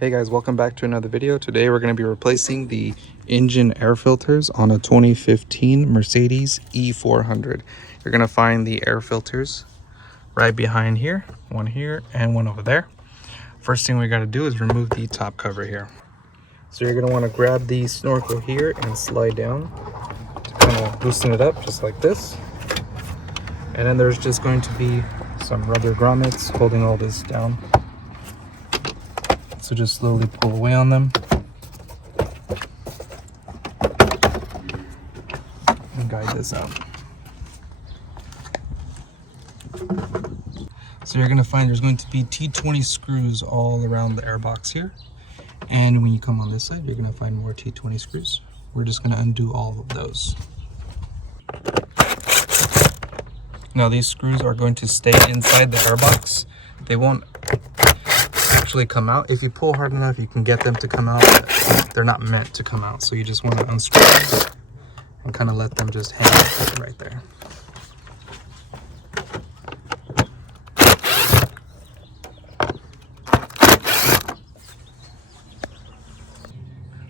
Hey guys, welcome back to another video. Today we're going to be replacing the engine air filters on a 2015 Mercedes E400. You're going to find the air filters right behind here and one over there. First thing we got to do is remove the top cover here. So you're going to want to grab the snorkel here and slide down to kind of loosen it up just like this. And then there's just going to be some rubber grommets holding all this down. So just slowly pull away on them and guide this out. So you're going to find there's going to be T20 screws all around the airbox here. And when you come on this side, you're going to find more T20 screws. We're just going to undo all of those. Now these screws are going to stay inside the airbox. They won't actually come out. If you pull hard enough, you can get them to come out, but they're not meant to come out. So you just want to unscrew them and kind of let them just hang right there.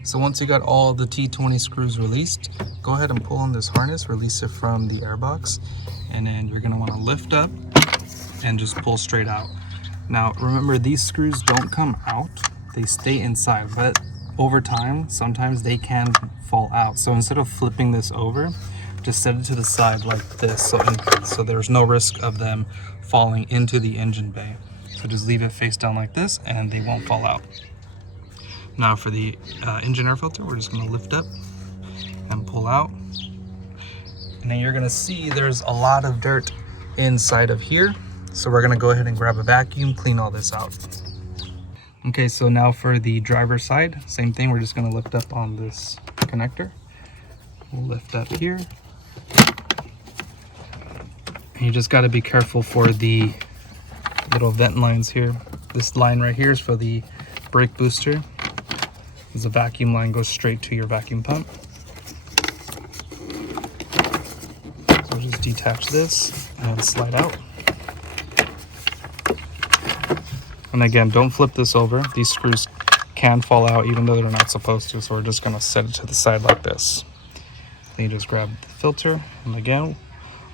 So once you got all the T20 screws released, go ahead and pull on this harness, release it from the airbox, and then you're going to want to lift up and just pull straight out. Now remember, these screws don't come out, they stay inside, but over time sometimes they can fall out. So instead of flipping this over, just set it to the side like this, so there's no risk of them falling into the engine bay. So just leave it face down like this and they won't fall out. Now for the engine air filter, we're just going to lift up and pull out, and then you're going to see there's a lot of dirt inside of here. So we're going to go ahead and grab a vacuum, clean all this out. Okay, so now for the driver's side, same thing. We're just going to lift up on this connector. We'll lift up here. And you just got to be careful for the little vent lines here. This line right here is for the brake booster. The vacuum line goes straight to your vacuum pump. So we'll just detach this and slide out. And again, don't flip this over. These screws can fall out even though they're not supposed to. So we're just going to set it to the side like this. Then you just grab the filter. And again,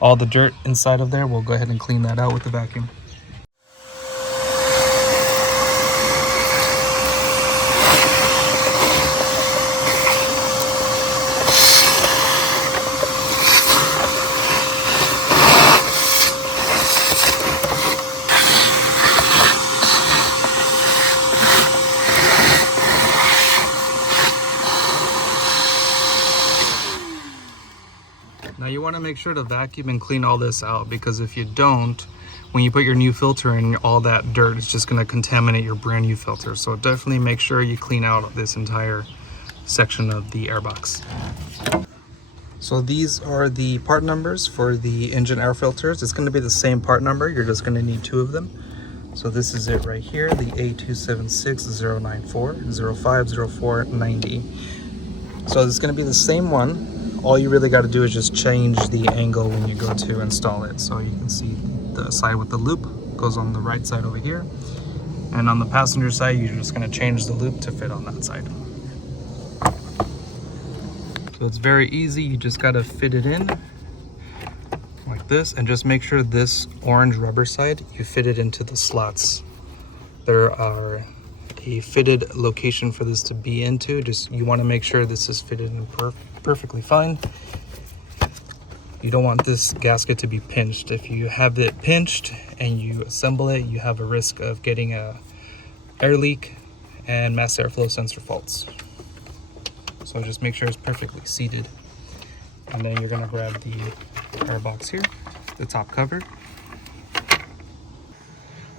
all the dirt inside of there, we'll go ahead and clean that out with the vacuum. Now you want to make sure to vacuum and clean all this out, because if you don't, when you put your new filter in, all that dirt is just going to contaminate your brand new filter. So definitely make sure you clean out this entire section of the airbox. So these are the part numbers for the engine air filters. It's going to be the same part number. You're just going to need two of them. So this is it right here, the A276094050490. So it's going to be the same one. All you really got to do is just change the angle when you go to install it. So you can see the side with the loop goes on the right side over here. And on the passenger side, you're just going to change the loop to fit on that side. So it's very easy. You just got to fit it in like this, and just make sure this orange rubber side, you fit it into the slots. There are a fitted location for this to be into. Just you want to make sure this is fitted in perfectly fine. You don't want this gasket to be pinched. If you have it pinched and you assemble it, you have a risk of getting a air leak and mass airflow sensor faults. So just make sure it's perfectly seated. And then you're going to grab the air box here, the top cover.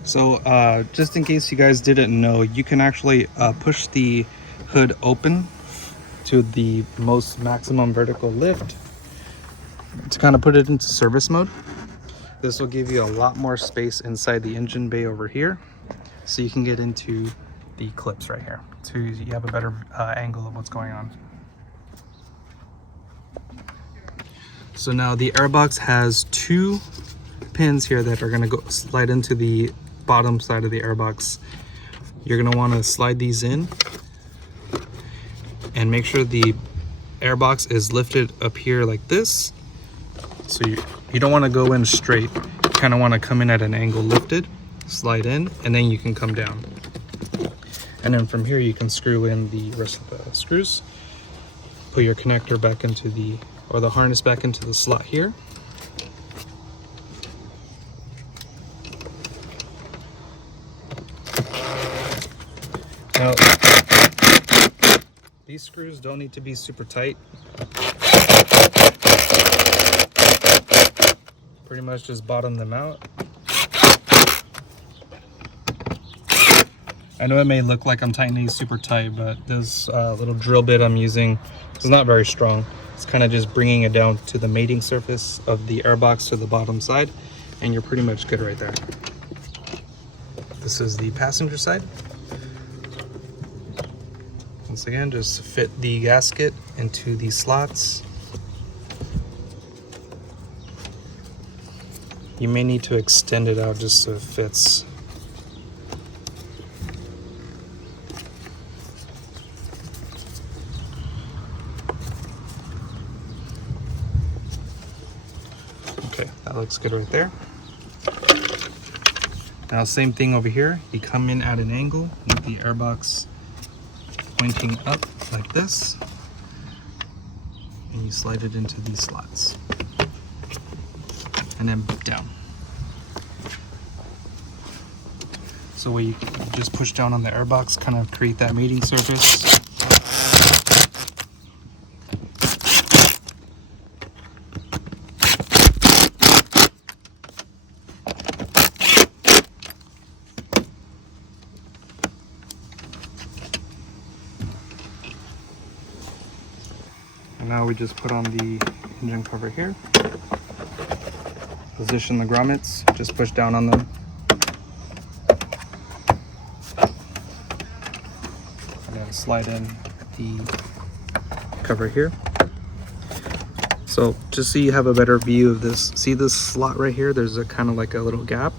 So just in case you guys didn't know, you can actually push the hood open to the most maximum vertical lift to kind of put it into service mode. This will give you a lot more space inside the engine bay over here, so you can get into the clips right here, so you have a better angle of what's going on. So now the airbox has two pins here that are going to go slide into the bottom side of the airbox. you're going to want to slide these in and make sure the airbox is lifted up here like this. So you don't want to go in straight. You kind of want to come in at an angle, lifted, slide in, and then you can come down. And then from here you can screw in the rest of the screws. Put your connector back into the harness back into the slot here. Now, these screws don't need to be super tight. Pretty much just bottom them out. I know it may look like I'm tightening super tight, but this little drill bit I'm using is not very strong. It's kind of just bringing it down to the mating surface of the airbox to the bottom side, and you're pretty much good right there. This is the passenger side. Once again, just fit the gasket into these slots. You may need to extend it out just so it fits. Okay, that looks good right there. Now, same thing over here. You come in at an angle with the airbox pointing up like this, and you slide it into these slots, and then down. So where you just push down on the airbox, kind of create that mating surface. And now we just put on the engine cover here. Position the grommets, just push down on them. And then slide in the cover here. So just so you have a better view of this, see this slot right here? There's a kind of like a little gap.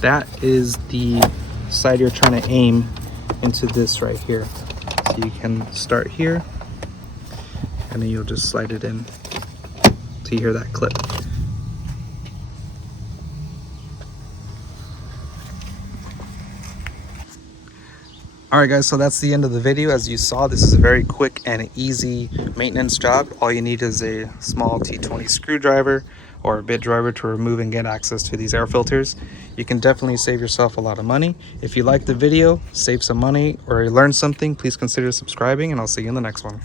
That is the side you're trying to aim into this right here. So you can start here, and then you'll just slide it in till you hear that clip. Alright guys, so that's the end of the video. As you saw, this is a very quick and easy maintenance job. All you need is a small T20 screwdriver or a bit driver to remove and get access to these air filters. You can definitely save yourself a lot of money. If you liked the video, save some money, or learned something, please consider subscribing, and I'll see you in the next one.